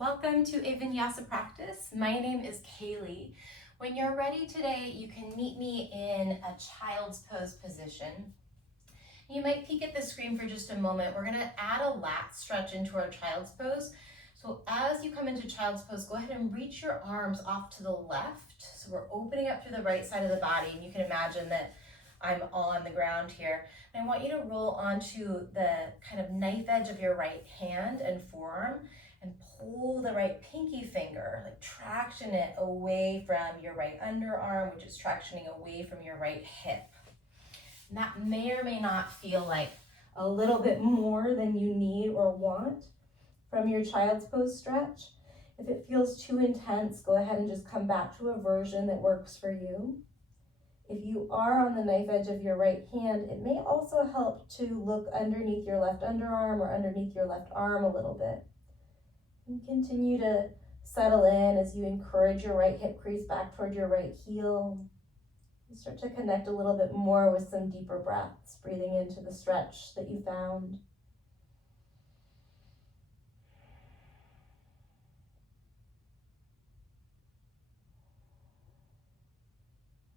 Welcome to a Vinyasa practice. My name is Kaylee. When you're ready today, you can meet me in a child's pose position. You might peek at the screen for just a moment. We're gonna add a lat stretch into our child's pose. So as you come into child's pose, go ahead and reach your arms off to the left. So we're opening up through the right side of the body, and you can imagine that I'm on the ground here. And I want you to roll onto the kind of knife edge of your right hand and forearm and pull the right pinky finger, like traction it away from your right underarm, which is tractioning away from your right hip. And that may or may not feel like a little bit more than you need or want from your child's pose stretch. If it feels too intense, go ahead and just come back to a version that works for you. If you are on the knife edge of your right hand, it may also help to look underneath your left underarm or underneath your left arm a little bit. And continue to settle in as you encourage your right hip crease back toward your right heel. And start to connect a little bit more with some deeper breaths, breathing into the stretch that you found.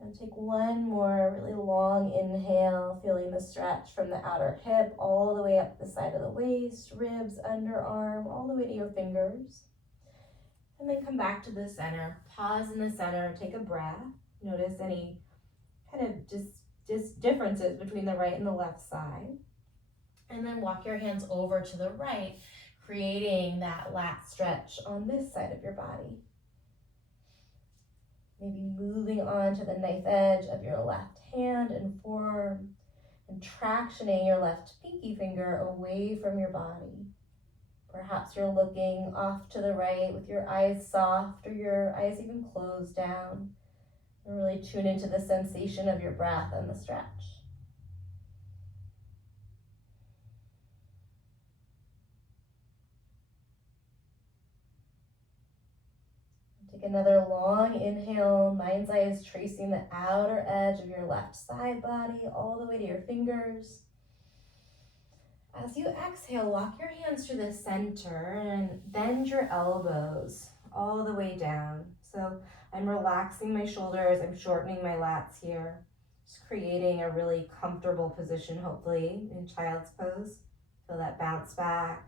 And take one more really long inhale, feeling the stretch from the outer hip all the way up the side of the waist, ribs, underarm, all the way to your fingers. And then come back to the center. Pause in the center, take a breath. Notice any kind of just differences between the right and the left side. And then walk your hands over to the right, creating that lat stretch on this side of your body. Maybe moving on to the knife edge of your left hand and forearm and tractioning your left pinky finger away from your body. Perhaps you're looking off to the right with your eyes soft or your eyes even closed down. And really tune into the sensation of your breath and the stretch. Take another long inhale, mind's eye is tracing the outer edge of your left side body all the way to your fingers. As you exhale, walk your hands to the center and bend your elbows all the way down. So I'm relaxing my shoulders, I'm shortening my lats here, just creating a really comfortable position, hopefully, in child's pose. Feel that bounce back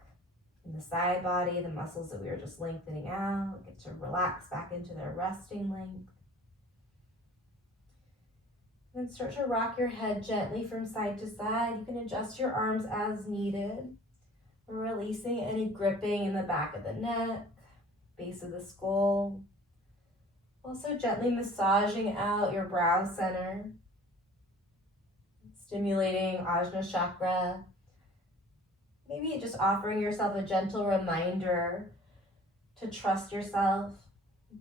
in the side body, the muscles that we were just lengthening out, get to relax back into their resting length. Then start to rock your head gently from side to side. You can adjust your arms as needed. Releasing any gripping in the back of the neck, base of the skull. Also gently massaging out your brow center, stimulating Ajna chakra. Maybe just offering yourself a gentle reminder to trust yourself,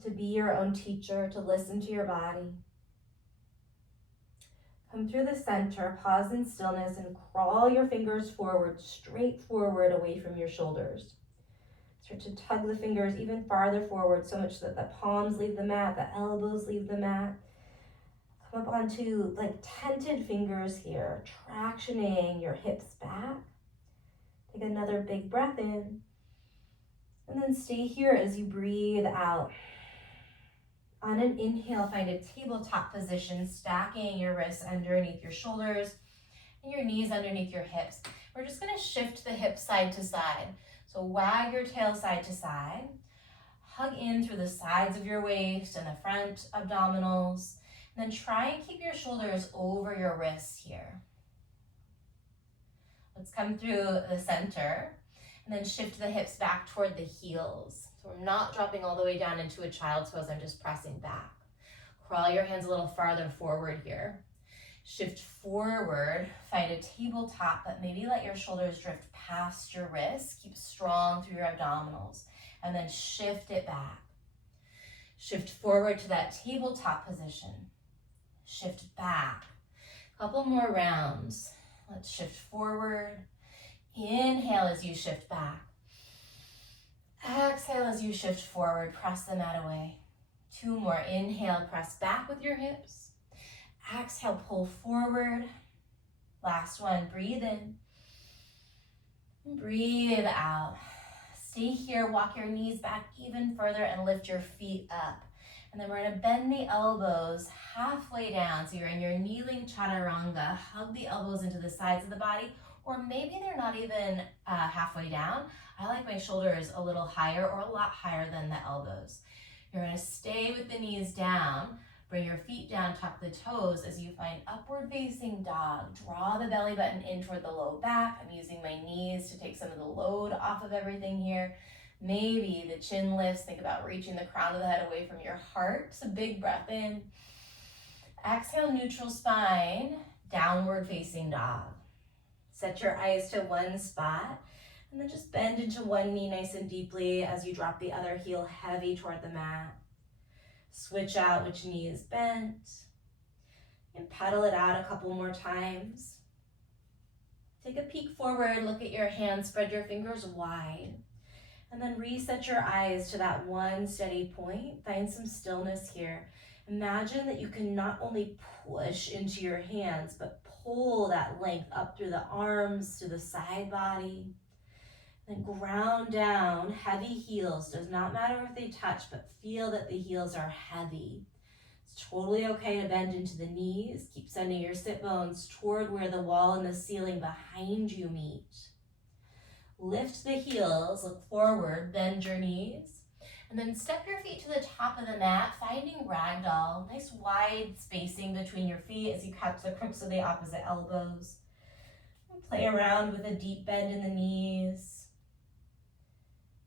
to be your own teacher, to listen to your body. Come through the center, pause in stillness, and crawl your fingers forward, straight forward away from your shoulders. Start to tug the fingers even farther forward, so much that the palms leave the mat, the elbows leave the mat. Come up onto like tented fingers here, tractioning your hips back. Take another big breath in, and then stay here as you breathe out. On an inhale, find a tabletop position, stacking your wrists underneath your shoulders and your knees underneath your hips. We're just gonna shift the hips side to side. So wag your tail side to side, hug in through the sides of your waist and the front abdominals, and then try and keep your shoulders over your wrists here. Let's come through the center and then shift the hips back toward the heels. So we're not dropping all the way down into a child's pose, I'm just pressing back. Crawl your hands a little farther forward here. Shift forward, find a tabletop, but maybe let your shoulders drift past your wrists. Keep strong through your abdominals, and then shift it back. Shift forward to that tabletop position. Shift back. A couple more rounds. Let's shift forward. Inhale as you shift back. Exhale as you shift forward, press the mat away. 2 more, inhale, press back with your hips. Exhale, pull forward. Last one, breathe in. Breathe out. Stay here, walk your knees back even further and lift your feet up. And then we're gonna bend the elbows halfway down. So you're in your kneeling chaturanga. Hug the elbows into the sides of the body, or maybe they're not even halfway down. I like my shoulders a little higher or a lot higher than the elbows. You're gonna stay with the knees down. Bring your feet down, tuck the toes as you find upward facing dog. Draw the belly button in toward the low back. I'm using my knees to take some of the load off of everything here. Maybe the chin lifts. Think about reaching the crown of the head away from your heart. So big breath in. Exhale, neutral spine, downward facing dog. Set your eyes to one spot and then just bend into one knee nice and deeply as you drop the other heel heavy toward the mat. Switch out which knee is bent and pedal it out a couple more times. Take a peek forward, look at your hands, spread your fingers wide, and then reset your eyes to that one steady point. Find some stillness here. Imagine that you can not only push into your hands, but pull that length up through the arms, to the side body. Then ground down, heavy heels. Does not matter if they touch, but feel that the heels are heavy. It's totally okay to bend into the knees. Keep sending your sit bones toward where the wall and the ceiling behind you meet. Lift the heels, look forward, bend your knees, and then step your feet to the top of the mat, finding ragdoll. Nice wide spacing between your feet as you catch the crooks of the opposite elbows. And play around with a deep bend in the knees.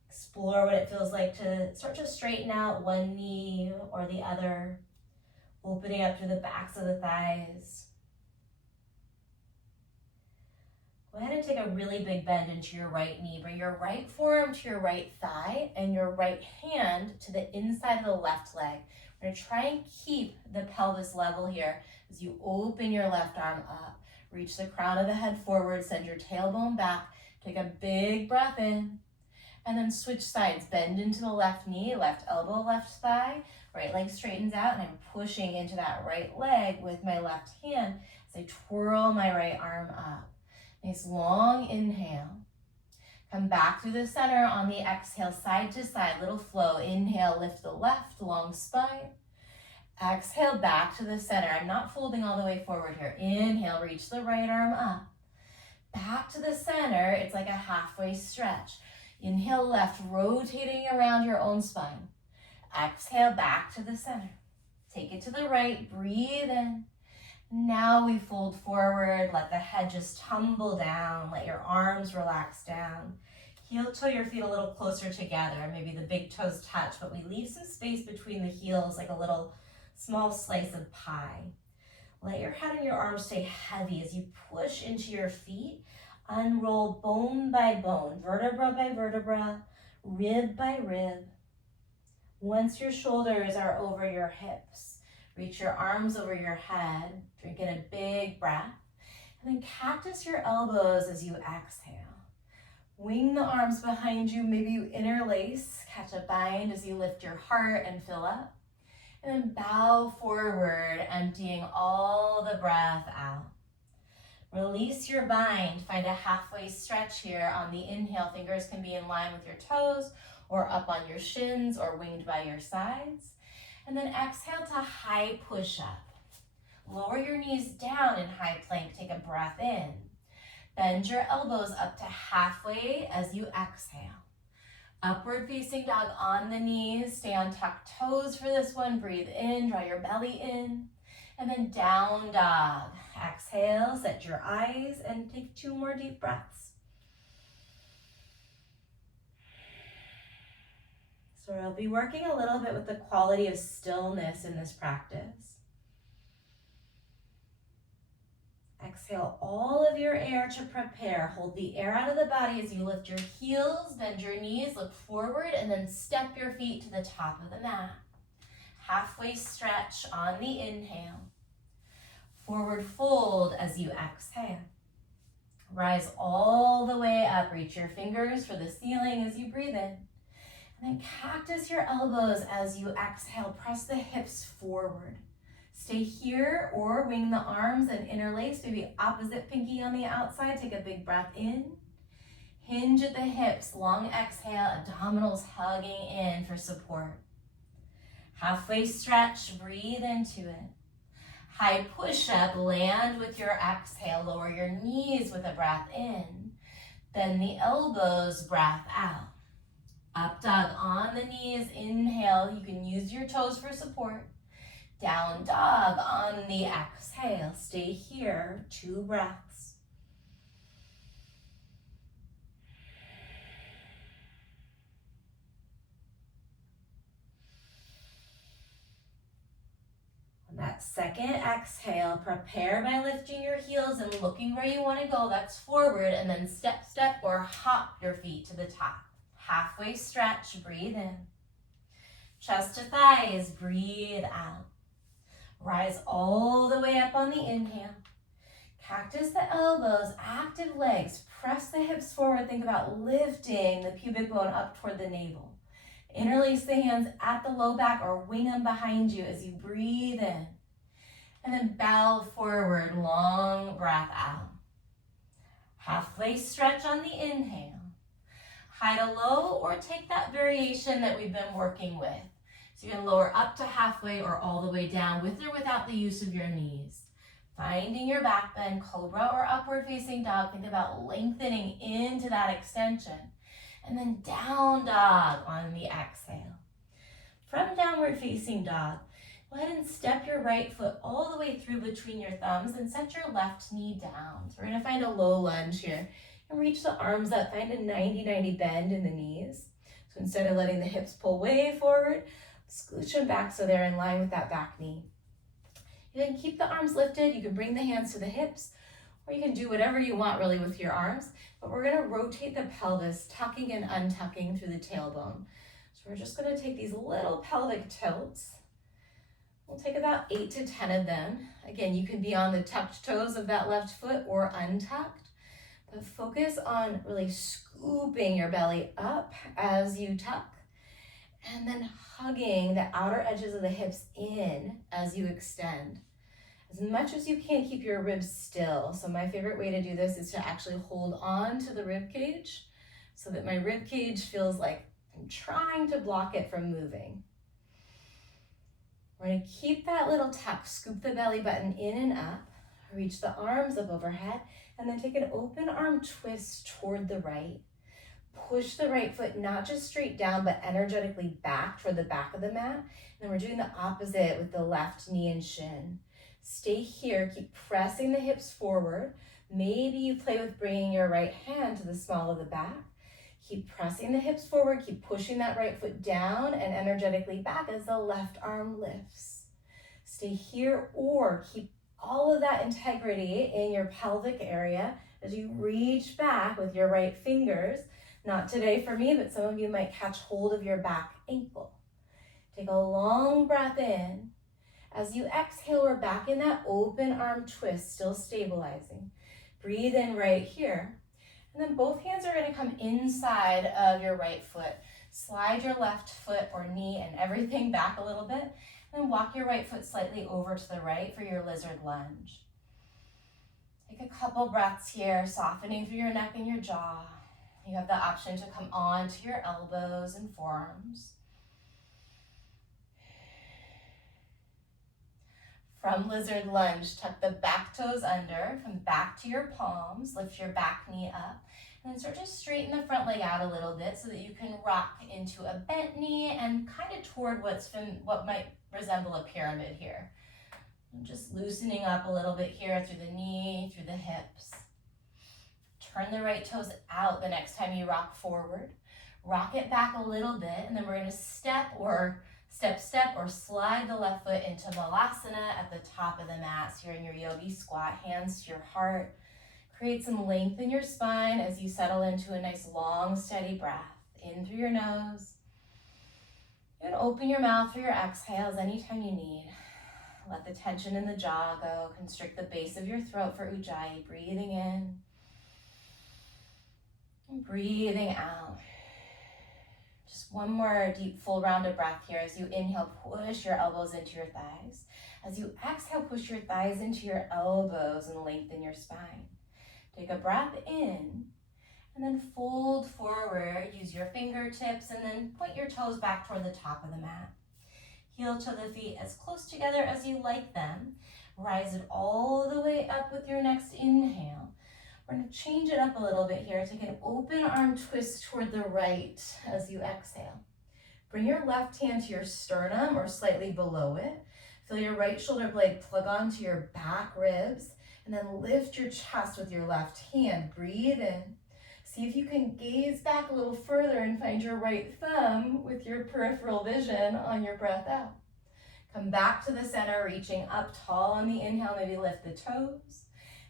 Explore what it feels like to start to straighten out one knee or the other, opening up through the backs of the thighs. Go ahead and take a really big bend into your right knee. Bring your right forearm to your right thigh and your right hand to the inside of the left leg. We're going to try and keep the pelvis level here as you open your left arm up. Reach the crown of the head forward, send your tailbone back. Take a big breath in. And then switch sides, bend into the left knee, left elbow, left thigh, right leg straightens out, and I'm pushing into that right leg with my left hand as I twirl my right arm up. Nice long inhale. Come back through the center on the exhale, side to side, little flow. Inhale, lift the left, long spine. Exhale, back to the center. I'm not folding all the way forward here. Inhale, reach the right arm up. Back to the center, it's like a halfway stretch. Inhale left, rotating around your own spine. Exhale back to the center. Take it to the right, breathe in. Now we fold forward, let the head just tumble down, let your arms relax down. Heel toe your feet a little closer together, maybe the big toes touch, but we leave some space between the heels like a little small slice of pie. Let your head and your arms stay heavy as you push into your feet. Unroll bone by bone, vertebra by vertebra, rib by rib. Once your shoulders are over your hips, reach your arms over your head, drink in a big breath, and then cactus your elbows as you exhale. Wing the arms behind you, maybe you interlace, catch a bind as you lift your heart and fill up, and then bow forward, emptying all the breath out. Release your bind, find a halfway stretch here. On the inhale, fingers can be in line with your toes or up on your shins or winged by your sides. And then exhale to high push-up. Lower your knees down in high plank, take a breath in. Bend your elbows up to halfway as you exhale. Upward facing dog on the knees, stay on tucked toes for this one. Breathe in, draw your belly in. And then down dog. Exhale, set your eyes, and take 2 more deep breaths. So we'll be working a little bit with the quality of stillness in this practice. Exhale all of your air to prepare. Hold the air out of the body as you lift your heels, bend your knees, look forward, and then step your feet to the top of the mat. Halfway stretch on the inhale. Forward fold as you exhale. Rise all the way up. Reach your fingers for the ceiling as you breathe in. And then cactus your elbows as you exhale. Press the hips forward. Stay here or wing the arms and interlace. Maybe opposite pinky on the outside. Take a big breath in. Hinge at the hips, long exhale, abdominals hugging in for support. Halfway stretch, breathe into it. High push-up, land with your exhale, lower your knees with a breath in. Bend the elbows, breath out. Up dog on the knees, inhale, you can use your toes for support. Down dog on the exhale, stay here, 2 breaths. On that second exhale, prepare by lifting your heels and looking where you want to go, that's forward, and then step, step, or hop your feet to the top. Halfway stretch, breathe in. Chest to thighs, breathe out. Rise all the way up on the inhale. Cactus the elbows, active legs. Press the hips forward. Think about lifting the pubic bone up toward the navel. Interlace the hands at the low back or wing them behind you as you breathe in. And then bow forward, long breath out. Halfway stretch on the inhale. High to low or take that variation that we've been working with. So you can lower up to halfway or all the way down with or without the use of your knees. Finding your back bend, cobra or upward facing dog. Think about lengthening into that extension. And then down dog on the exhale. From downward facing dog, go ahead and step your right foot all the way through between your thumbs and set your left knee down. So we're gonna find a low lunge here. And reach the arms up, find a 90-90 bend in the knees. So instead of letting the hips pull way forward, scooch them back so they're in line with that back knee. You can keep the arms lifted, you can bring the hands to the hips, or you can do whatever you want really with your arms, but we're gonna rotate the pelvis, tucking and untucking through the tailbone. So we're just gonna take these little pelvic tilts. We'll take about 8 to 10 of them. Again, you can be on the tucked toes of that left foot or untucked. But focus on really scooping your belly up as you tuck and then hugging the outer edges of the hips in as you extend. As much as you can, keep your ribs still. So my favorite way to do this is to actually hold on to the rib cage so that my rib cage feels like I'm trying to block it from moving. We're going to keep that little tuck, scoop the belly button in and up, reach the arms up overhead, and then take an open arm twist toward the right. Push the right foot not just straight down, but energetically back toward the back of the mat. And then we're doing the opposite with the left knee and shin. Stay here, keep pressing the hips forward. Maybe you play with bringing your right hand to the small of the back. Keep pressing the hips forward, keep pushing that right foot down and energetically back as the left arm lifts. Stay here or keep all of that integrity in your pelvic area as you reach back with your right fingers. Not today for me, but some of you might catch hold of your back ankle. Take a long breath in. As you exhale, we're back in that open arm twist, still stabilizing. Breathe in right here. And then both hands are going to come inside of your right foot. Slide your left foot or knee and everything back a little bit. And walk your right foot slightly over to the right for your lizard lunge. Take a couple breaths here, softening through your neck and your jaw. You have the option to come on to your elbows and forearms. From lizard lunge, tuck the back toes under, come back to your palms, lift your back knee up, and then start to straighten the front leg out a little bit so that you can rock into a bent knee and kind of toward what might resemble a pyramid here. I'm just loosening up a little bit here through the knee, through the hips. Turn the right toes out the next time you rock forward. Rock it back a little bit, and then we're going to step or slide the left foot into Malasana at the top of the mat. So you're in your yogi squat, hands to your heart. Create some length in your spine as you settle into a nice long, steady breath. In through your nose. You can open your mouth for your exhales anytime you need. Let the tension in the jaw go. Constrict the base of your throat for Ujjayi. Breathing in. And breathing out. Just one more deep full round of breath here. As you inhale, push your elbows into your thighs. As you exhale, push your thighs into your elbows and lengthen your spine. Take a breath in, And then fold forward, use your fingertips, and then point your toes back toward the top of the mat. Heel to the feet as close together as you like them. Rise it all the way up with your next inhale. We're going to change it up a little bit here. Take an open arm twist toward the right as you exhale. Bring your left hand to your sternum or slightly below it. Feel your right shoulder blade plug onto your back ribs, and then lift your chest with your left hand. Breathe in. See if you can gaze back a little further and find your right thumb with your peripheral vision on your breath out. Come back to the center, reaching up tall on the inhale. Maybe lift the toes,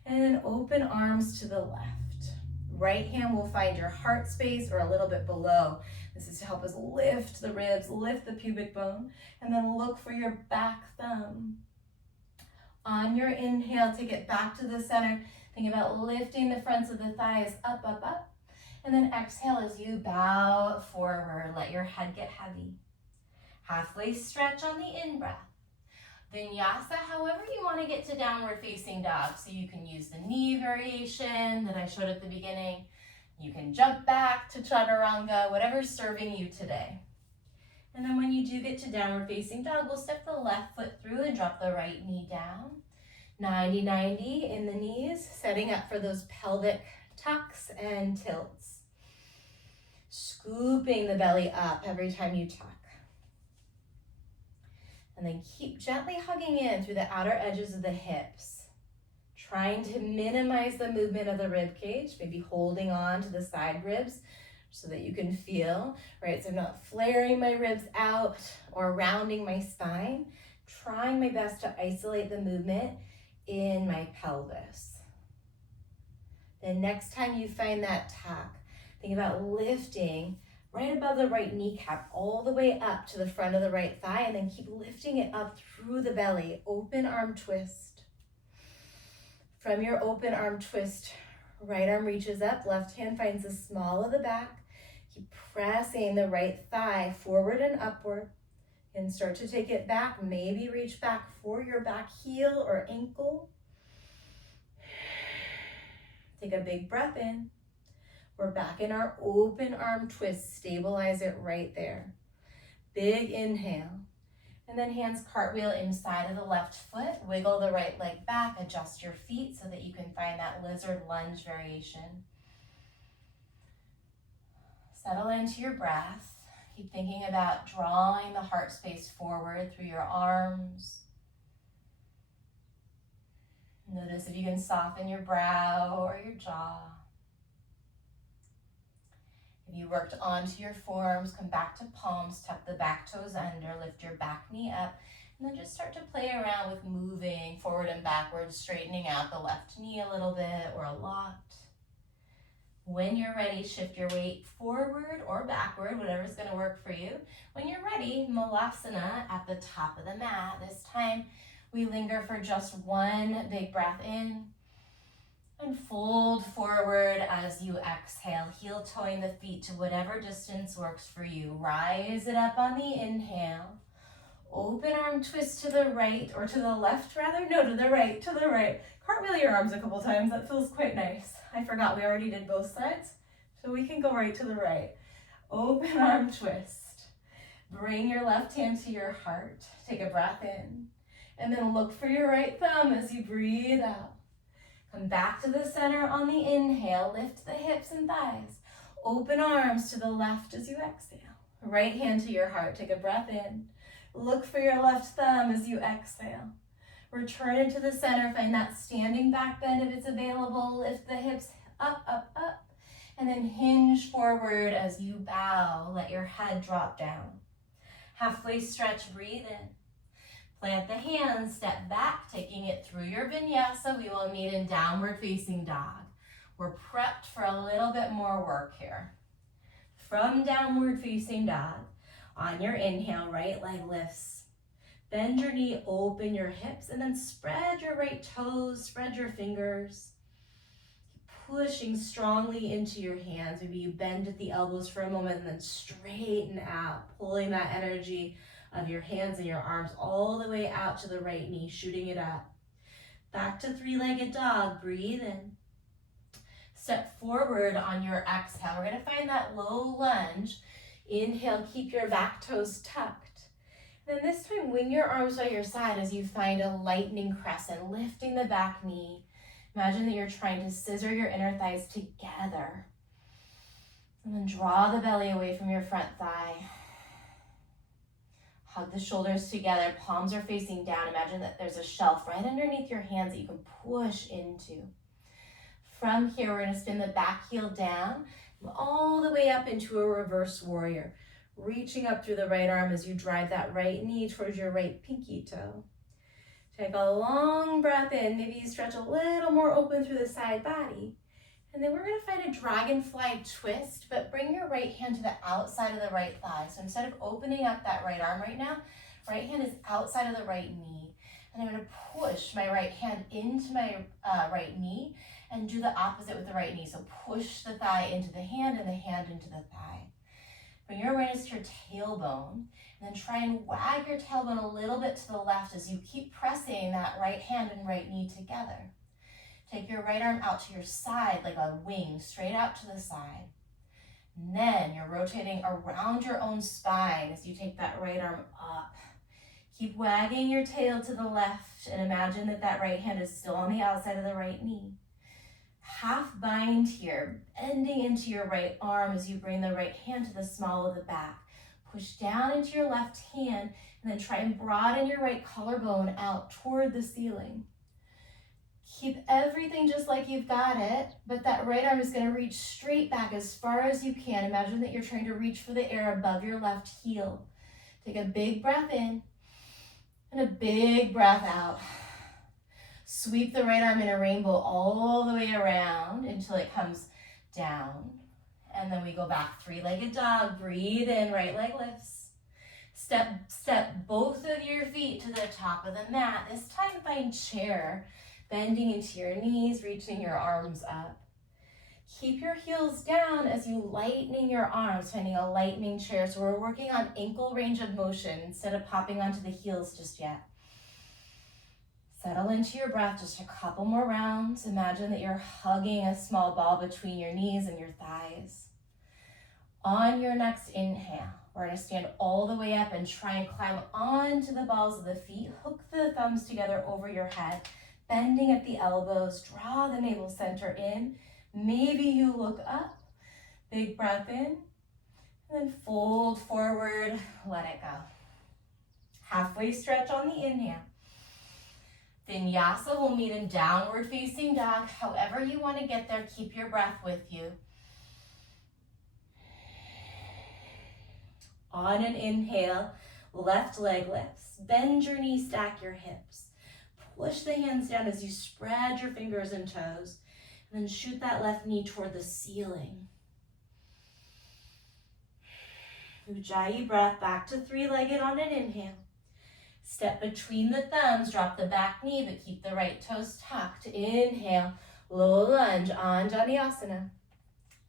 and then open arms to the left. Right hand will find your heart space or a little bit below. This is to help us lift the ribs, lift the pubic bone, and then look for your back thumb. On your inhale, take it back to the center. Think about lifting the fronts of the thighs up, up, up. And then exhale as you bow forward. Let your head get heavy. Halfway stretch on the in-breath. Vinyasa, however you want to get to downward facing dog. So you can use the knee variation that I showed at the beginning. You can jump back to chaturanga, whatever's serving you today. And then when you do get to downward facing dog, we'll step the left foot through and drop the right knee down. 90-90 in the knees, setting up for those pelvic tucks and tilts. Scooping the belly up every time you tuck. And then keep gently hugging in through the outer edges of the hips. Trying to minimize the movement of the rib cage, maybe holding on to the side ribs so that you can feel, right? So I'm not flaring my ribs out or rounding my spine. Trying my best to isolate the movement in my pelvis. Then next time you find that tuck, think about lifting right above the right kneecap all the way up to the front of the right thigh, and then keep lifting it up through the belly. Open arm twist. From your open arm twist, right arm reaches up, left hand finds the small of the back. Keep pressing the right thigh forward and upward. And start to take it back. Maybe reach back for your back heel or ankle. Take a big breath in. We're back in our open arm twist. Stabilize it right there. Big inhale. And then hands cartwheel inside of the left foot. Wiggle the right leg back. Adjust your feet so that you can find that lizard lunge variation. Settle into your breath. Keep thinking about drawing the heart space forward through your arms. Notice if you can soften your brow or your jaw. If you worked onto your forearms, come back to palms, tuck the back toes under, lift your back knee up, and then just start to play around with moving forward and backwards, straightening out the left knee a little bit or a lot. When you're ready, shift your weight forward or backward, whatever's going to work for you. When you're ready, Malasana at the top of the mat. This time, we linger for just one big breath in. And fold forward as you exhale, heel toeing the feet to whatever distance works for you. Rise it up on the inhale. Open arm twist to the right, or to the left rather. No, to the right, to the right. Cartwheel your arms a couple times, that feels quite nice. I forgot we already did both sides, so we can go right to the right. Open arm twist. Bring your left hand to your heart. Take a breath in, and then look for your right thumb as you breathe out. Come back to the center on the inhale. Lift the hips and thighs. Open arms to the left as you exhale. Right hand to your heart. Take a breath in. Look for your left thumb as you exhale. Return into the center. Find that standing back bend if it's available. Lift the hips up, up, up. And then hinge forward as you bow. Let your head drop down. Halfway stretch. Breathe in. Plant the hands, step back, taking it through your vinyasa. We will meet in downward facing dog. We're prepped for a little bit more work here. From downward facing dog, on your inhale, right leg lifts. Bend your knee, open your hips, and then spread your right toes, spread your fingers. Pushing strongly into your hands. Maybe you bend at the elbows for a moment and then straighten out, pulling that energy of your hands and your arms all the way out to the right knee, shooting it up. Back to three-legged dog. Breathe in. Step forward on your exhale. We're gonna find that low lunge. Inhale, keep your back toes tucked. Then this time, wing your arms by your side as you find a lightning crescent, lifting the back knee. Imagine that you're trying to scissor your inner thighs together. And then draw the belly away from your front thigh. Hug the shoulders together, palms are facing down. Imagine that there's a shelf right underneath your hands that you can push into. From here, we're gonna spin the back heel down, all the way up into a reverse warrior. Reaching up through the right arm as you drive that right knee towards your right pinky toe. Take a long breath in. Maybe you stretch a little more open through the side body. And then we're gonna find a dragonfly twist, but bring your right hand to the outside of the right thigh. So instead of opening up that right arm right now, right hand is outside of the right knee. And I'm gonna push my right hand into my right knee and do the opposite with the right knee. So push the thigh into the hand and the hand into the thigh. Bring your awareness to your tailbone, and then try and wag your tailbone a little bit to the left as you keep pressing that right hand and right knee together. Take your right arm out to your side like a wing, straight out to the side. And then you're rotating around your own spine as you take that right arm up. Keep wagging your tail to the left and imagine that that right hand is still on the outside of the right knee. Half bind here, bending into your right arm as you bring the right hand to the small of the back. Push down into your left hand and then try and broaden your right collarbone out toward the ceiling. Keep everything just like you've got it, but that right arm is going to reach straight back as far as you can. Imagine that you're trying to reach for the air above your left heel. Take a big breath in and a big breath out. Sweep the right arm in a rainbow all the way around until it comes down. And then we go back, three-legged dog. Breathe in, right leg lifts. Step both of your feet to the top of the mat. This time find chair, bending into your knees, reaching your arms up. Keep your heels down as you lightening your arms, finding a lightning chair. So we're working on ankle range of motion instead of popping onto the heels just yet. Settle into your breath, just a couple more rounds. Imagine that you're hugging a small ball between your knees and your thighs. On your next inhale, we're gonna stand all the way up and try and climb onto the balls of the feet. Hook the thumbs together over your head, bending at the elbows. Draw the navel center in. Maybe you look up. Big breath in, and then fold forward, let it go. Halfway stretch on the inhale. Vinyasa will meet in downward facing dog. However you want to get there, keep your breath with you. On an inhale, left leg lifts. Bend your knees, stack your hips. Push the hands down as you spread your fingers and toes. And then shoot that left knee toward the ceiling. Ujjayi breath, back to three-legged on an inhale. Step between the thumbs, drop the back knee, but keep the right toes tucked. Inhale, low lunge, Anjaneyasana.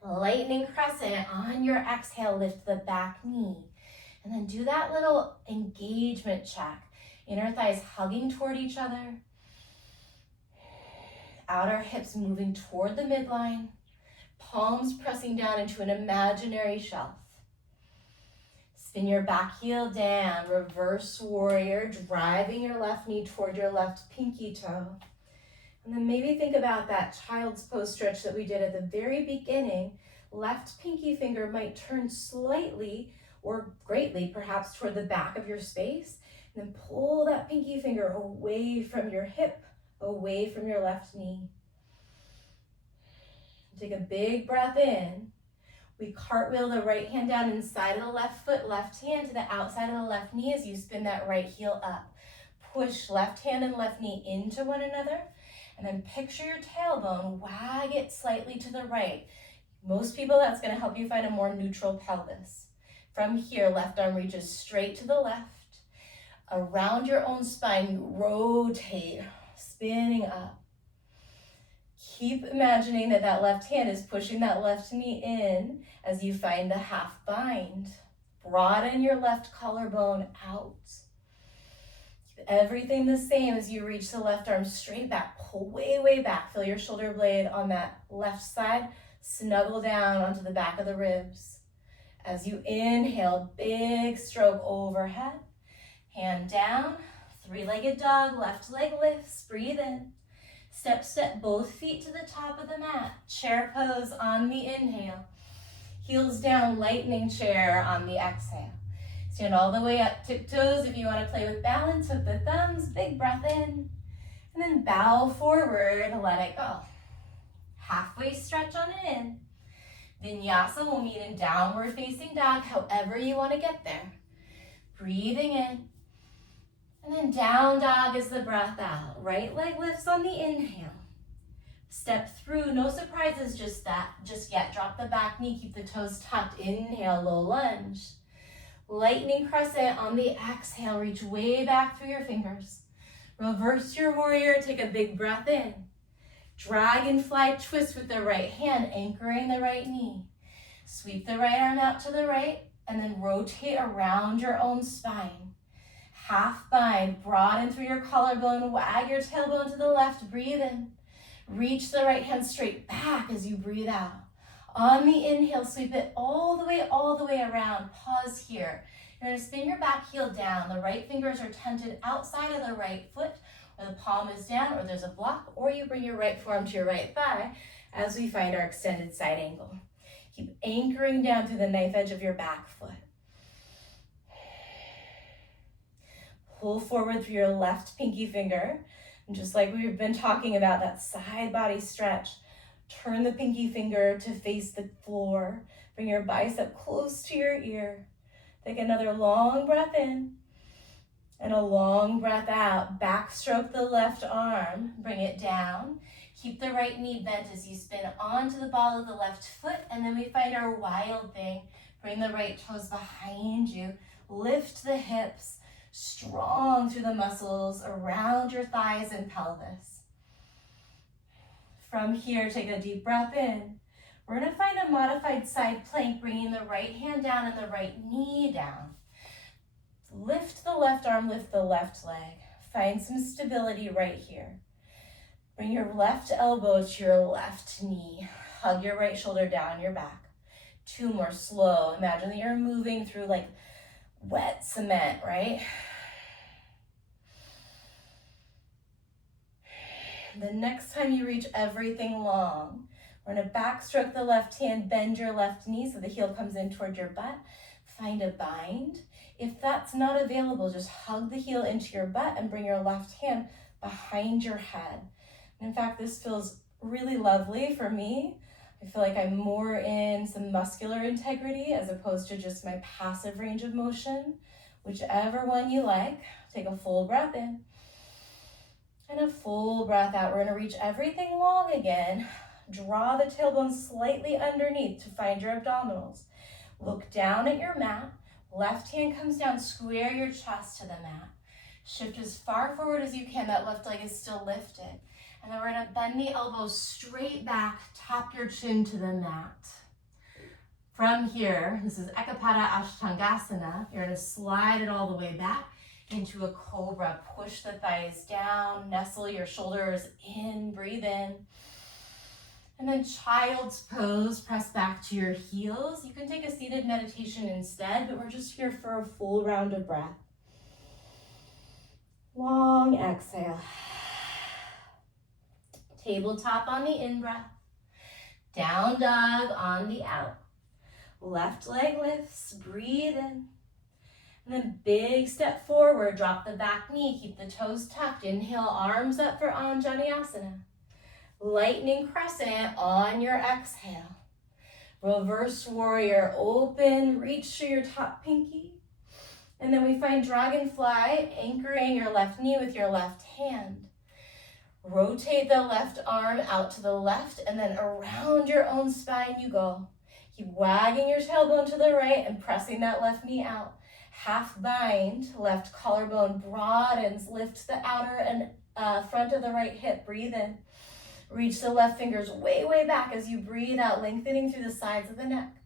Lightning crescent, on your exhale, lift the back knee. And then do that little engagement check. Inner thighs hugging toward each other. Outer hips moving toward the midline. Palms pressing down into an imaginary shelf. Spin your back heel down, reverse warrior, driving your left knee toward your left pinky toe. And then maybe think about that child's pose stretch that we did at the very beginning. Left pinky finger might turn slightly or greatly, perhaps toward the back of your space. And then pull that pinky finger away from your hip, away from your left knee. Take a big breath in. We cartwheel the right hand down inside of the left foot, left hand to the outside of the left knee as you spin that right heel up. Push left hand and left knee into one another, and then picture your tailbone, wag it slightly to the right. Most people, that's gonna help you find a more neutral pelvis. From here, left arm reaches straight to the left. Around your own spine, you rotate, spinning up. Keep imagining that that left hand is pushing that left knee in as you find the half bind. Broaden your left collarbone out. Everything the same as you reach the left arm straight back, pull way, way back. Feel your shoulder blade on that left side, snuggle down onto the back of the ribs. As you inhale, big stroke overhead, hand down, three-legged dog, left leg lifts, breathe in. Step, step both feet to the top of the mat, chair pose on the inhale. Heels down, lightning chair on the exhale. Stand all the way up, tiptoes if you want to play with balance with the thumbs, big breath in. And then bow forward, let it go. Halfway stretch on it in. Vinyasa will meet in downward facing dog, however you want to get there. Breathing in. And then down dog is the breath out. Right leg lifts on the inhale. Step through, no surprises just yet. Drop the back knee, keep the toes tucked. Inhale, low lunge. Lightning crescent on the exhale, reach way back through your fingers. Reverse your warrior, take a big breath in. Dragonfly twist with the right hand, anchoring the right knee. Sweep the right arm out to the right, and then rotate around your own spine. Half bind, broaden through your collarbone, wag your tailbone to the left, breathe in. Reach the right hand straight back as you breathe out. On the inhale, sweep it all the way around. Pause here. You're gonna spin your back heel down. The right fingers are tented outside of the right foot, or the palm is down, or there's a block, or you bring your right forearm to your right thigh as we find our extended side angle. Keep anchoring down through the knife edge of your back foot. Pull forward through your left pinky finger. And just like we've been talking about, that side body stretch, turn the pinky finger to face the floor. Bring your bicep close to your ear. Take another long breath in and a long breath out. Backstroke the left arm, bring it down. Keep the right knee bent as you spin onto the ball of the left foot, and then we find our wild thing. Bring the right toes behind you. Lift the hips, strong through the muscles around your thighs and pelvis. From here, take a deep breath in. We're gonna find a modified side plank, bringing the right hand down and the right knee down. Lift the left arm, lift the left leg. Find some stability right here. Bring your left elbow to your left knee. Hug your right shoulder down your back. Two more, slow. Imagine that you're moving through like wet cement, right? The next time you reach everything long, we're gonna backstroke the left hand, bend your left knee so the heel comes in toward your butt. Find a bind. If that's not available, just hug the heel into your butt and bring your left hand behind your head. And in fact, this feels really lovely for me. I feel like I'm more in some muscular integrity as opposed to just my passive range of motion. Whichever one you like. Take a full breath in and a full breath out. We're gonna reach everything long again. Draw the tailbone slightly underneath to find your abdominals. Look down at your mat. Left hand comes down, square your chest to the mat. Shift as far forward as you can. That left leg is still lifted. And then we're gonna bend the elbows straight back, tap your chin to the mat. From here, this is Ekapada Ashtangasana. You're gonna slide it all the way back into a cobra. Push the thighs down, nestle your shoulders in, breathe in. And then child's pose, press back to your heels. You can take a seated meditation instead, but we're just here for a full round of breath. Long exhale. Tabletop on the in-breath. Down dog on the out. Left leg lifts, breathe in. And then big step forward, drop the back knee, keep the toes tucked. Inhale, arms up for Anjaneyasana. Lightning crescent on your exhale. Reverse warrior, open, reach to your top pinky. And then we find dragonfly, anchoring your left knee with your left hand. Rotate the left arm out to the left, and then around your own spine you go. Keep wagging your tailbone to the right and pressing that left knee out. Half bind, left collarbone broadens, lift the outer and front of the right hip, breathe in. Reach the left fingers way, way back as you breathe out, lengthening through the sides of the neck.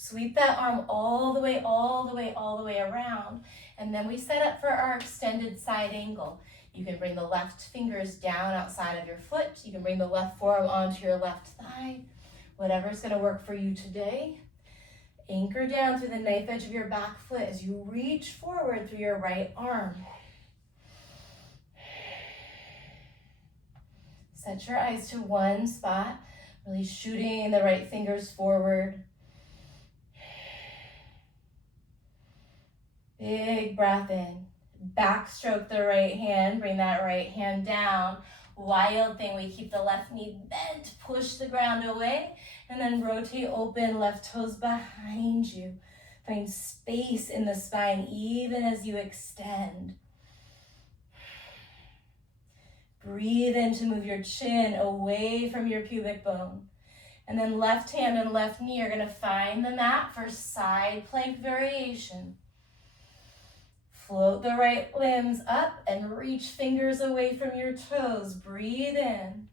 Sweep that arm all the way, all the way, all the way around. And then we set up for our extended side angle. You can bring the left fingers down outside of your foot. You can bring the left forearm onto your left thigh. Whatever's gonna work for you today. Anchor down through the knife edge of your back foot as you reach forward through your right arm. Set your eyes to one spot, really shooting the right fingers forward. Big breath in. Backstroke the right hand, bring that right hand down. Wild thing, we keep the left knee bent, push the ground away, and then rotate open, left toes behind you. Find space in the spine even as you extend. Breathe in to move your chin away from your pubic bone. And then left hand and left knee are gonna find the mat for side plank variation. Float the right limbs up and reach fingers away from your toes. Breathe in.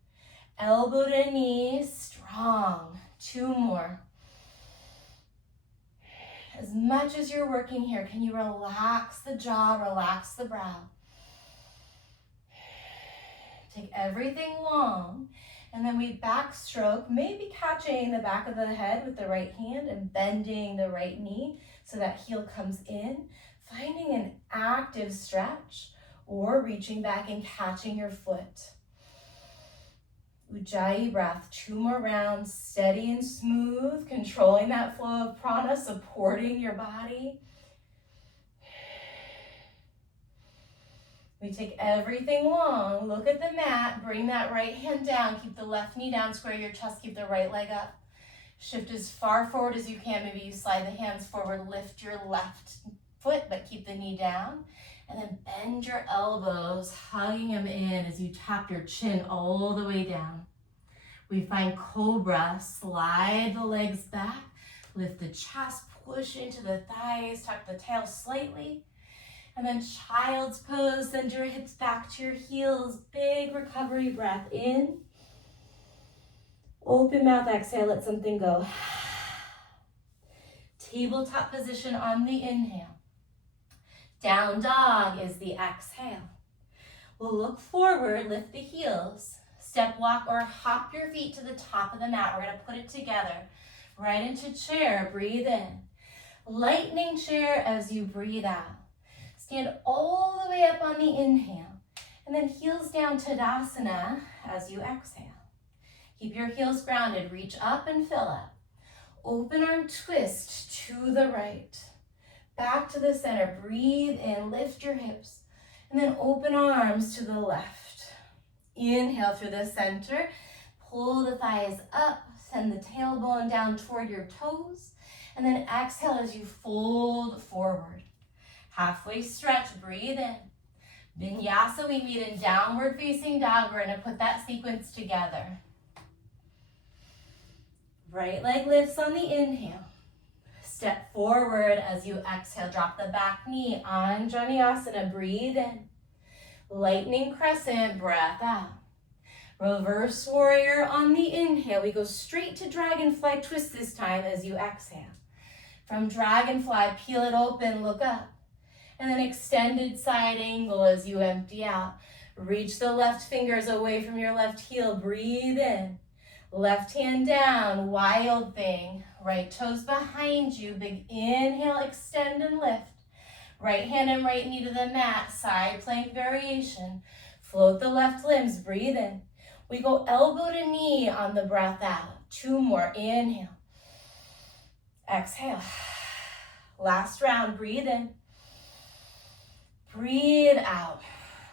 Elbow to knee, strong. 2 more. As much as you're working here, can you relax the jaw, relax the brow? Take everything long, and then we backstroke, maybe catching the back of the head with the right hand and bending the right knee so that heel comes in. Finding an active stretch or reaching back and catching your foot. Ujjayi breath, 2 more rounds, steady and smooth, controlling that flow of prana, supporting your body. We take everything long, look at the mat, bring that right hand down, keep the left knee down, square your chest, keep the right leg up. Shift as far forward as you can, maybe you slide the hands forward, lift your left foot, but keep the knee down. And then bend your elbows, hugging them in as you tap your chin all the way down. We find cobra, slide the legs back, lift the chest, push into the thighs, tuck the tail slightly. And then child's pose, send your hips back to your heels, big recovery breath in. Open mouth, exhale, let something go. Tabletop position on the inhale. Down dog is the exhale. We'll look forward, lift the heels, step walk or hop your feet to the top of the mat. We're gonna put it together. Right into chair, breathe in. Lightning chair as you breathe out. Stand all the way up on the inhale, and then heels down, Tadasana, as you exhale. Keep your heels grounded, reach up and fill up. Open arm twist to the right. Back to the center, breathe in, lift your hips, and then open arms to the left. Inhale through the center, pull the thighs up, send the tailbone down toward your toes, and then exhale as you fold forward. Halfway stretch, breathe in. Vinyasa, we meet in downward facing dog. We're gonna put that sequence together. Right leg lifts on the inhale. Step forward as you exhale, drop the back knee, Anjaneyasana, breathe in. Lightning crescent, breath out. Reverse warrior on the inhale. We go straight to dragonfly twist this time as you exhale. From dragonfly, peel it open, look up. And then extended side angle as you empty out. Reach the left fingers away from your left heel, breathe in. Left hand down, wild thing. Right toes behind you, big inhale, extend and lift. Right hand and right knee to the mat, side plank variation. Float the left limbs, breathe in. We go elbow to knee on the breath out. 2 more, inhale. Exhale. Last round, breathe in. Breathe out.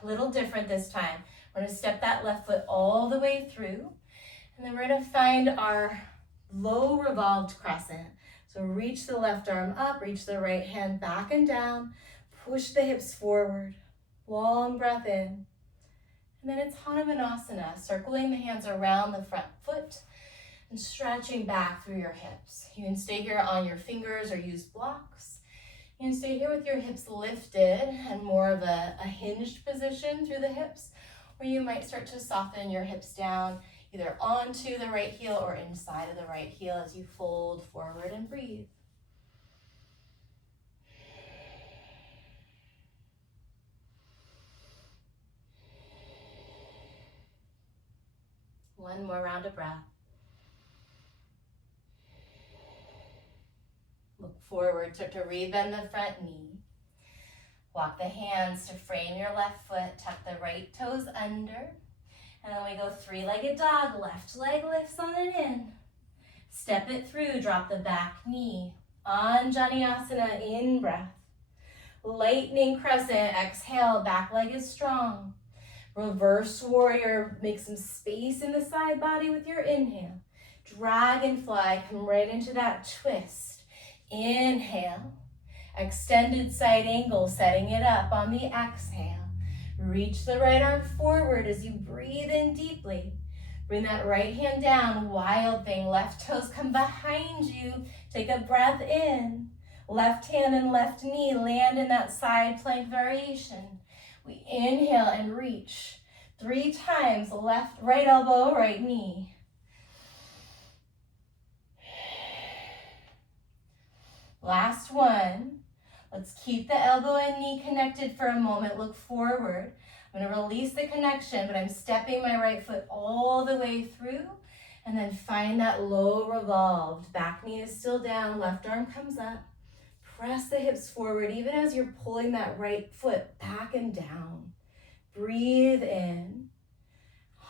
A little different this time. We're gonna step that left foot all the way through. And then we're gonna find our low revolved crescent. So reach the left arm up, reach the right hand back and down, push the hips forward, long breath in. And then it's Hanumanasana, circling the hands around the front foot and stretching back through your hips. You can stay here on your fingers or use blocks. You can stay here with your hips lifted and more of a hinged position through the hips, or you might start to soften your hips down either onto the right heel or inside of the right heel as you fold forward and breathe. One more round of breath. Look forward, start to rebend the front knee. Walk the hands to frame your left foot, tuck the right toes under. And then we go three-legged dog, left leg lifts on and in. Step it through, drop the back knee. Vinyasa, in breath. Lightning crescent, exhale, back leg is strong. Reverse warrior, make some space in the side body with your inhale. Dragonfly, come right into that twist. Inhale. Extended side angle, setting it up on the exhale. Reach the right arm forward as you breathe in deeply. Bring that right hand down, wild thing. Left toes come behind you. Take a breath in. Left hand and left knee land in that side plank variation. We inhale and reach. 3 times, left, right elbow, right knee. Last one. Let's keep the elbow and knee connected for a moment. Look forward. I'm going to release the connection, but I'm stepping my right foot all the way through, and then find that low revolved. Back knee is still down, left arm comes up. Press the hips forward, even as you're pulling that right foot back and down. Breathe in.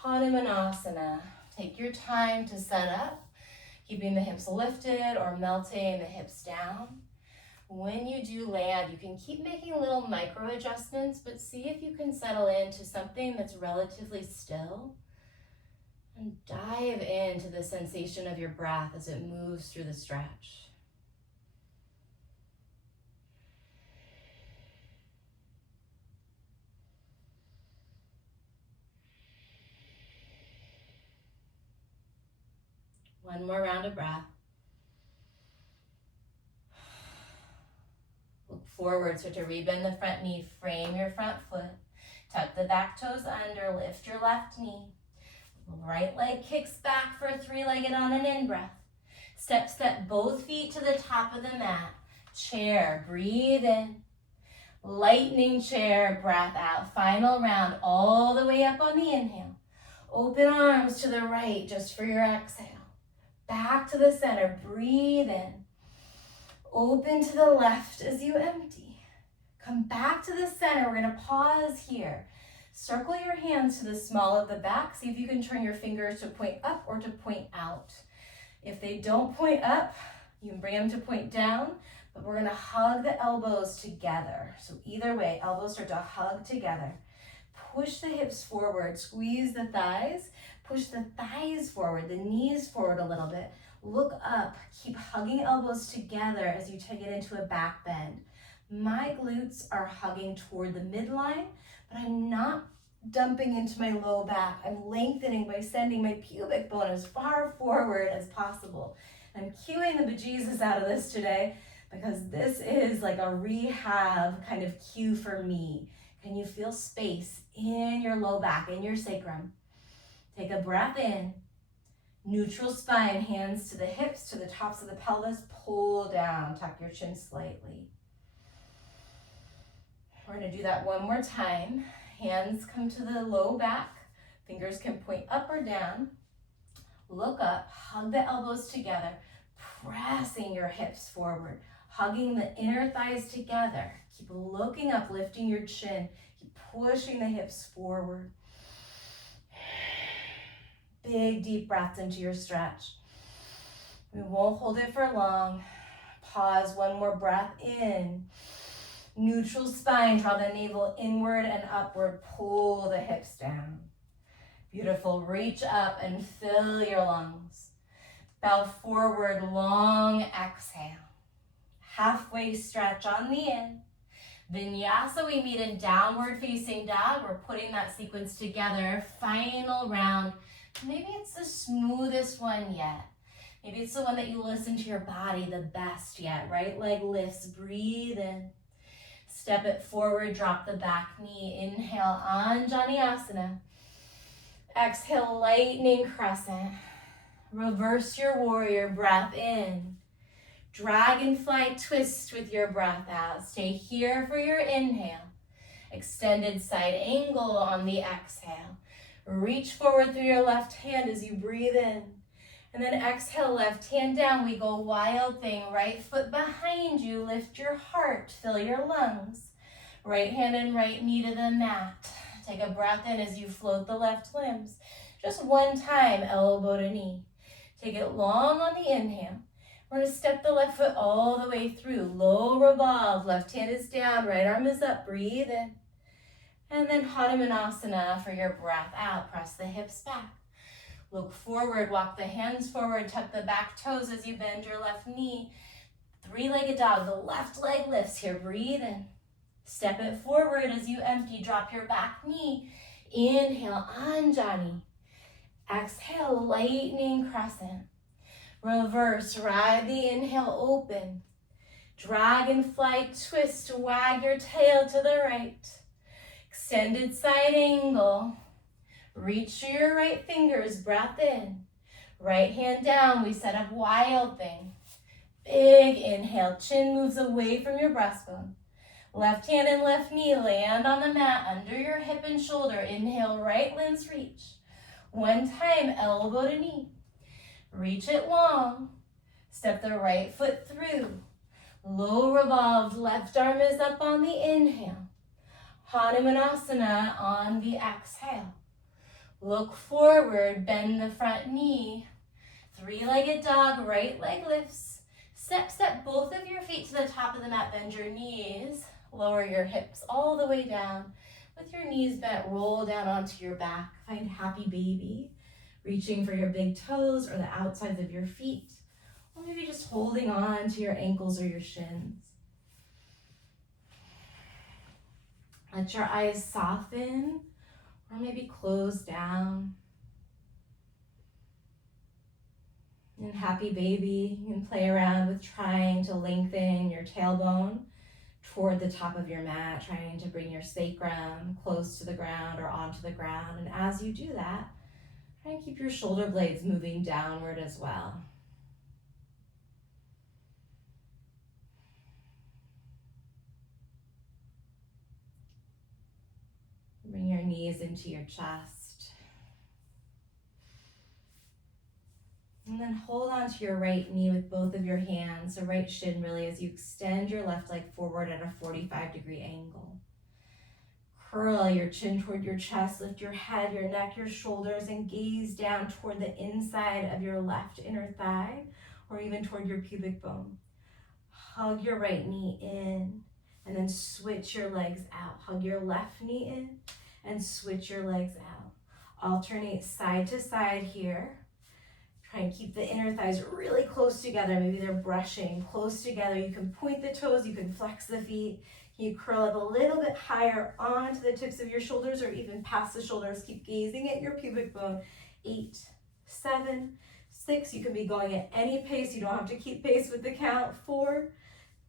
Hanumanasana. Take your time to set up, keeping the hips lifted or melting the hips down. When you do land, you can keep making little micro adjustments, but see if you can settle into something that's relatively still. And dive into the sensation of your breath as it moves through the stretch. One more round of breath. Look forward, start to rebend the front knee, frame your front foot. Tuck the back toes under, lift your left knee. Right leg kicks back for a 3-legged on an in-breath. Step both feet to the top of the mat. Chair, breathe in. Lightning chair, breath out. Final round, all the way up on the inhale. Open arms to the right just for your exhale. Back to the center, breathe in. Open to the left as you empty. Come back to the center. We're going to pause here. Circle your hands to the small of the back. See if you can turn your fingers to point up or to point out. If they don't point up, you can bring them to point down, but we're going to hug the elbows together. So either way, elbows start to hug together. Push the hips forward, squeeze the thighs, push the thighs forward, the knees forward a little bit. Look up, keep hugging elbows together as you take it into a back bend. My glutes are hugging toward the midline, but I'm not dumping into my low back. I'm lengthening by sending my pubic bone as far forward as possible. I'm cueing the bejesus out of this today because this is like a rehab kind of cue for me. Can you feel space in your low back, in your sacrum? Take a breath in. Neutral spine, hands to the hips, to the tops of the pelvis, pull down, tuck your chin slightly. We're going to do that one more time. Hands come to the low back, fingers can point up or down. Look up, hug the elbows together, pressing your hips forward, hugging the inner thighs together. Keep looking up, lifting your chin, keep pushing the hips forward. Big deep breaths into your stretch. We won't hold it for long. Pause, one more breath in. Neutral spine, draw the navel inward and upward, pull the hips down. Beautiful, reach up and fill your lungs. Bow forward, long exhale. Halfway stretch on the in. Vinyasa, we meet in downward facing dog. We're putting that sequence together. Final round. Maybe it's the smoothest one yet. Maybe it's the one that you listen to your body the best yet. Right leg lifts, breathe in. Step it forward, drop the back knee. Inhale, Anjaneyasana. Exhale, lightning crescent. Reverse your warrior, breath in. Dragonfly twist with your breath out. Stay here for your inhale. Extended side angle on the exhale. Reach forward through your left hand as you breathe in. And then exhale, left hand down. We go wild thing. Right foot behind you. Lift your heart. Fill your lungs. Right hand and right knee to the mat. Take a breath in as you float the left limbs. Just one time, elbow to knee. Take it long on the inhale. We're going to step the left foot all the way through. Low revolve. Left hand is down. Right arm is up. Breathe in. And then Hanumanasana for your breath out. Press the hips back. Look forward. Walk the hands forward. Tuck the back toes as you bend your left knee. Three-legged dog. The left leg lifts here. Breathe in. Step it forward as you empty. Drop your back knee. Inhale, Anjani. Exhale, lightning crescent. Reverse, ride the inhale open. Dragonfly twist, wag your tail to the right. Extended side angle. Reach through your right fingers, breath in. Right hand down, we set up wild thing. Big inhale, chin moves away from your breastbone. Left hand and left knee land on the mat under your hip and shoulder. Inhale, right limbs reach. One time, elbow to knee. Reach it long. Step the right foot through. Low revolved, left arm is up on the inhale. Hanumanasana on the exhale. Look forward, bend the front knee. Three-legged dog, right leg lifts. Step both of your feet to the top of the mat, bend your knees. Lower your hips all the way down. With your knees bent, roll down onto your back. Find happy baby. Reaching for your big toes or the outsides of your feet. Or maybe just holding on to your ankles or your shins. Let your eyes soften or maybe close down. In happy baby, you can play around with trying to lengthen your tailbone toward the top of your mat, trying to bring your sacrum close to the ground or onto the ground. And as you do that, try and keep your shoulder blades moving downward as well. Bring your knees into your chest. And then hold on to your right knee with both of your hands, so right shin really, as you extend your left leg forward at a 45-degree angle. Curl your chin toward your chest, lift your head, your neck, your shoulders, and gaze down toward the inside of your left inner thigh, or even toward your pubic bone. Hug your right knee in, and then switch your legs out. Hug your left knee in, and switch your legs out. Alternate side to side here. Try and keep the inner thighs really close together. Maybe they're brushing close together. You can point the toes, you can flex the feet. You curl up a little bit higher onto the tips of your shoulders or even past the shoulders. Keep gazing at your pubic bone. 8, 7, 6. You can be going at any pace. You don't have to keep pace with the count. 4,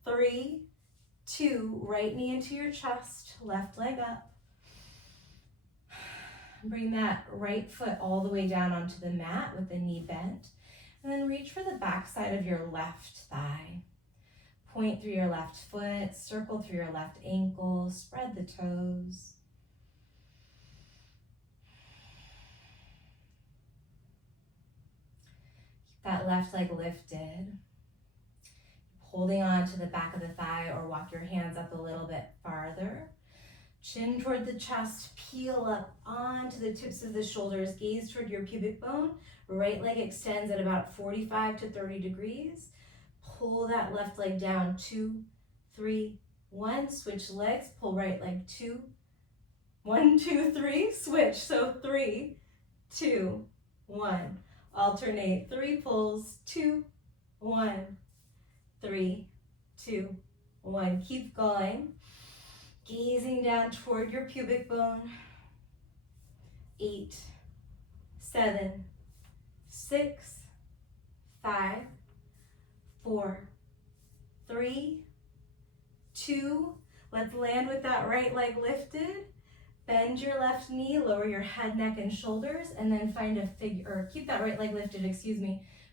3, 2. Right knee into your chest, left leg up. Bring that right foot all the way down onto the mat with the knee bent. And then reach for the back side of your left thigh. Point through your left foot, circle through your left ankle, spread the toes. Keep that left leg lifted. Holding on to the back of the thigh or walk your hands up a little bit farther. Chin toward the chest, peel up onto the tips of the shoulders, gaze toward your pubic bone. Right leg extends at about 45 to 30 degrees. Pull that left leg down, 2, 3, 1. Switch legs, pull right leg, 2, 1, 2, 3. Switch, so 3, 2, 1. Alternate, 3 pulls, 2, 1, 3, 2, 1. Keep going. Gazing down toward your pubic bone. 8, 7, 6, 5, 4, 3, 2. Let's land with that right leg lifted. Bend your left knee, lower your head, neck, and shoulders, and then find a figure, or keep that right leg lifted,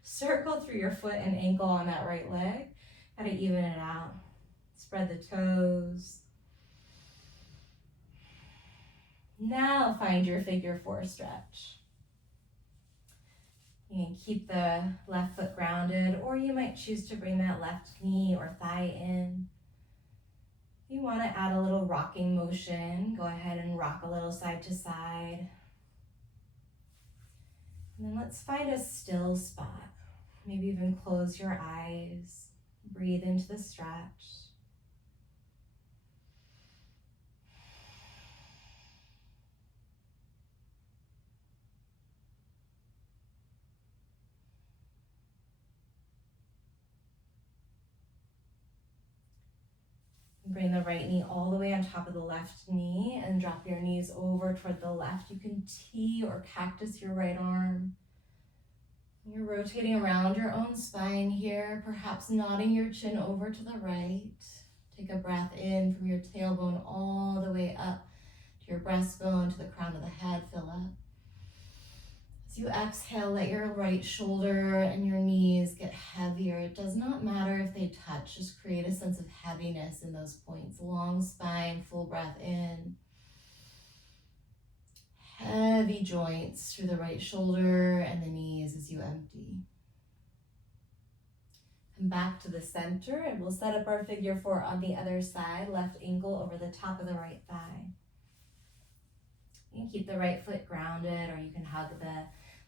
Circle through your foot and ankle on that right leg. Gotta even it out. Spread the toes. Now find your figure 4 stretch. You can keep the left foot grounded, or you might choose to bring that left knee or thigh in. If you want to add a little rocking motion, go ahead and rock a little side to side. And then let's find a still spot. Maybe even close your eyes. Breathe into the stretch. Bring the right knee all the way on top of the left knee and drop your knees over toward the left. You can T or cactus your right arm. You're rotating around your own spine here, perhaps nodding your chin over to the right. Take a breath in from your tailbone all the way up to your breastbone, to the crown of the head. Fill up. As you exhale, let your right shoulder and your knees get heavier. It does not matter if they touch, just create a sense of heaviness in those points. Long spine, full breath in. Heavy joints through the right shoulder and the knees as you empty. Come back to the center and we'll set up our figure 4 on the other side. Left ankle over the top of the right thigh. You can keep the right foot grounded, or you can hug the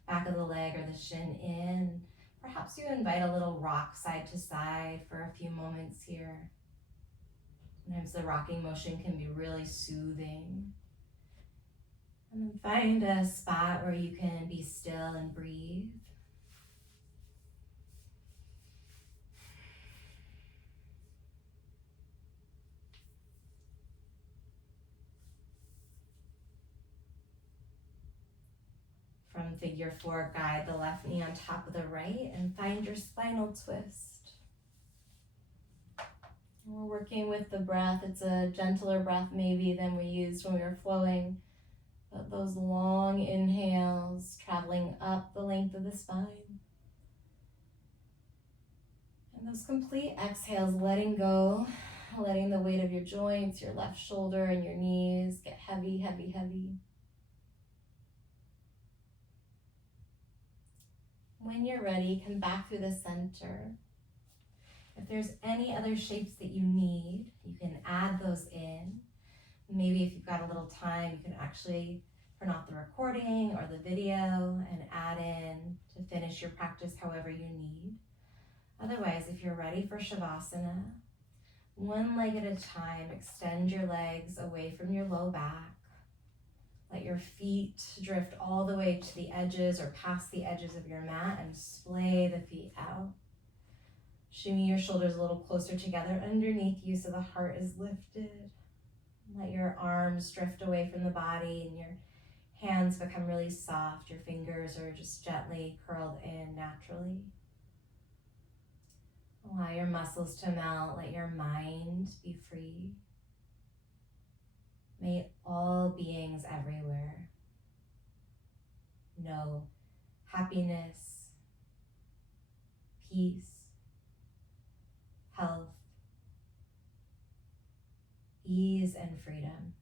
back of the leg or the shin in. Perhaps you invite a little rock side to side for a few moments here. Sometimes the rocking motion can be really soothing. And then find a spot where you can be still and breathe. From figure 4, guide the left knee on top of the right and find your spinal twist. We're working with the breath. It's a gentler breath maybe than we used when we were flowing. But those long inhales traveling up the length of the spine. And those complete exhales, letting go, letting the weight of your joints, your left shoulder and your knees get heavy, heavy, heavy. When you're ready, come back through the center. If there's any other shapes that you need, you can add those in. Maybe if you've got a little time, you can actually turn off the recording or the video and add in to finish your practice however you need. Otherwise, if you're ready for Shavasana, one leg at a time, extend your legs away from your low back. Let your feet drift all the way to the edges or past the edges of your mat and splay the feet out. Shimmy your shoulders a little closer together underneath you so the heart is lifted. Let your arms drift away from the body and your hands become really soft. Your fingers are just gently curled in naturally. Allow your muscles to melt. Let your mind be free. May all beings everywhere know happiness, peace, health, ease, and freedom.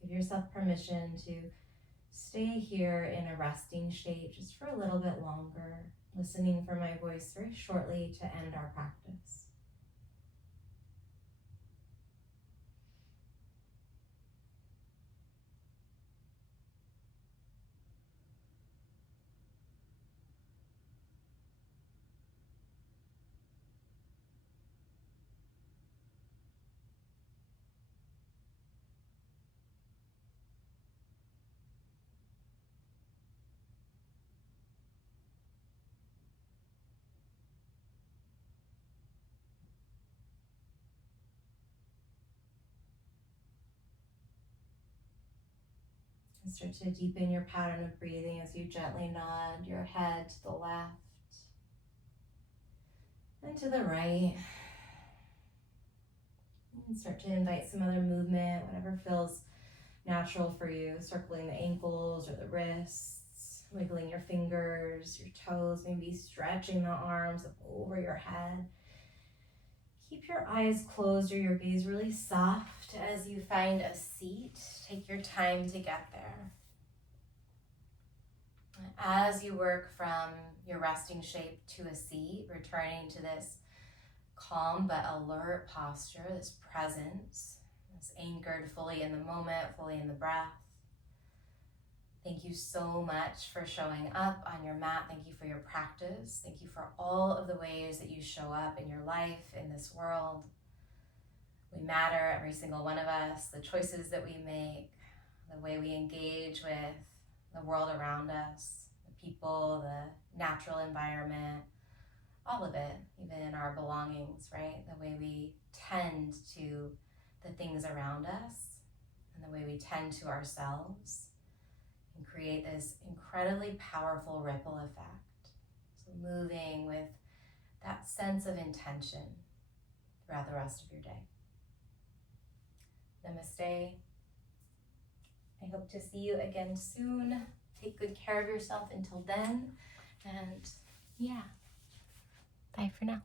Give yourself permission to stay here in a resting state just for a little bit longer, listening for my voice very shortly to end our practice. And start to deepen your pattern of breathing as you gently nod your head to the left and to the right. And start to invite some other movement, whatever feels natural for you, circling the ankles or the wrists, wiggling your fingers, your toes, maybe stretching the arms up over your head. Keep your eyes closed or your gaze really soft as you find a seat. Take your time to get there. As you work from your resting shape to a seat, returning to this calm but alert posture, this presence, this anchored fully in the moment, fully in the breath. Thank you so much for showing up on your mat. Thank you for your practice. Thank you for all of the ways that you show up in your life, in this world. We matter, every single one of us, the choices that we make, the way we engage with the world around us, the people, the natural environment, all of it, even in our belongings, right? The way we tend to the things around us and the way we tend to ourselves and create this incredibly powerful ripple effect. So moving with that sense of intention throughout the rest of your day. Namaste. I hope to see you again soon. Take good care of yourself until then. And yeah, bye for now.